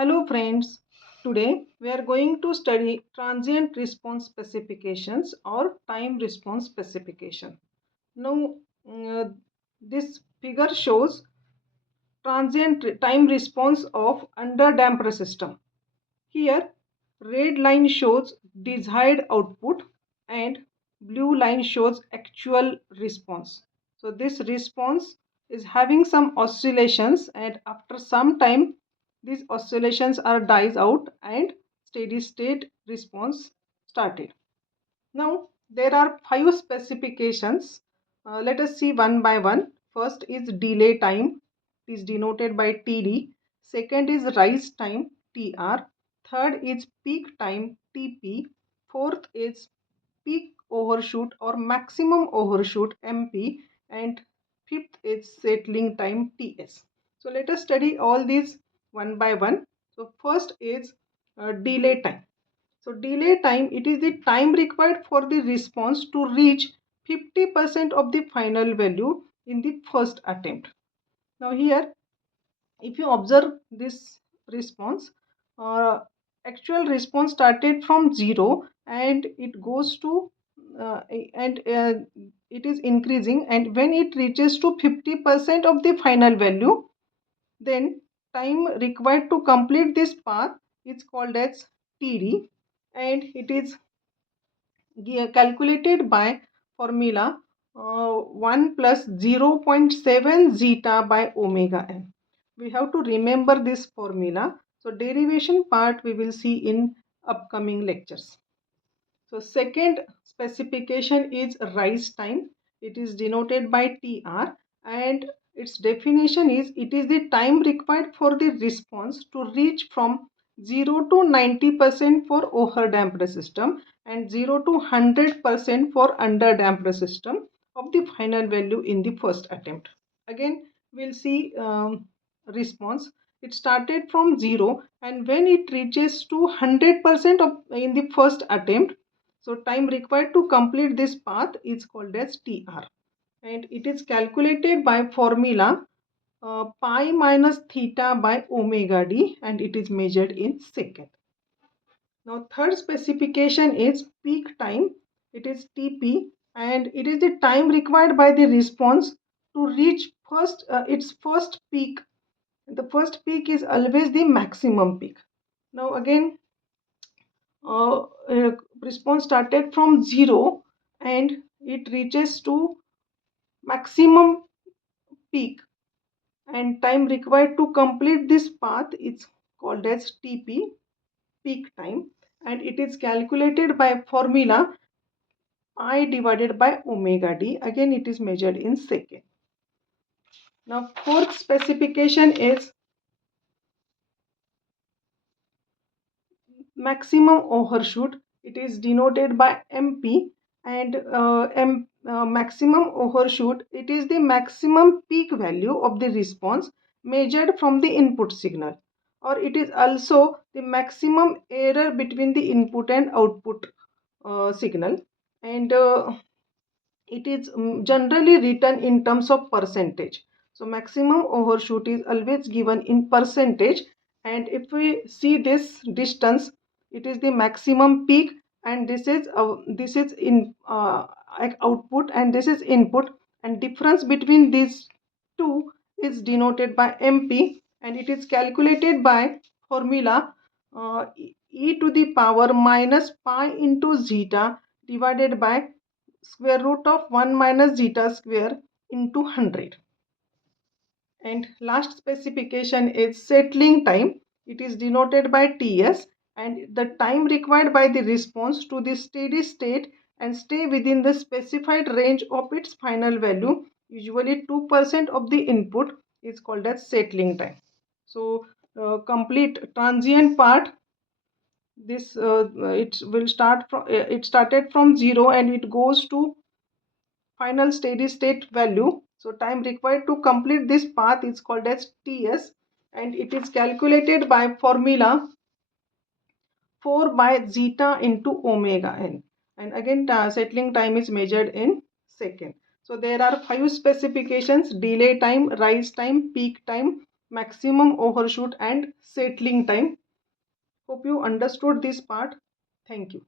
Hello friends, today we are going to study transient response specifications or time response specification. Now this figure shows transient time response of underdamped system. Here red line shows desired output and blue line shows actual response. So this response is having some oscillations, and after some time these oscillations are dies out and steady state response started. Now there are five specifications. Let us see one by one. First is delay time, it is denoted by TD. Second is rise time, TR. Third is peak time, TP. Fourth is peak overshoot or maximum overshoot, MP. And fifth is settling time, TS. So let us study all these one by one. So first is delay time. So delay time, it is the time required for the response to reach 50% of the final value in the first attempt. Now here, if you observe this response, uh, actual response started from 0 and it goes to and it is increasing, and when it reaches to 50% of the final value, then time required to complete this path is called as TD, and it is calculated by formula 1 plus 0.7 zeta by omega n. We have to remember this formula. So derivation part we will see in upcoming lectures. So second specification is rise time. It is denoted by TR, and its definition is it is the time required for the response to reach from 0 to 90% for overdamped system and 0 to 100% for underdamped system of the final value in the first attempt. Again, we'll see response. It started from 0, and when it reaches to 100% of in the first attempt, so time required to complete this path is called as TR, and it is calculated by formula pi minus theta by omega d, and it is measured in second. Now third specification is peak time. It is TP, and it is the time required by the response to reach its first peak. The first peak is always the maximum peak. Now again, uh, uh, response started from 0 and it reaches to maximum peak, and time required to complete this path is called as TP, peak time, and it is calculated by formula pi divided by omega d. Again it is measured in second. Now fourth specification is maximum overshoot. It is denoted by MP, and maximum overshoot, it is the maximum peak value of the response measured from the input signal, or it is also the maximum error between the input and output signal, and it is generally written in terms of percentage. So maximum overshoot is always given in percentage, and if we see this distance, it is the maximum peak, and this is in output, and this is input, and difference between these two is denoted by MP, and it is calculated by formula e to the power minus pi into zeta divided by square root of 1 minus zeta square into 100. And last specification is settling time. It is denoted by TS, and the time required by the response to the steady state and stay within the specified range of its final value, usually 2% of the input, is called as settling time. So complete transient part, this it will start from it started from 0 and it goes to final steady state value. So time required to complete this path is called as TS, and it is calculated by formula 4 by zeta into omega n, and again settling time is measured in second. So there are five specifications: delay time, rise time, peak time, maximum overshoot and settling time. Hope you understood this part. Thank you.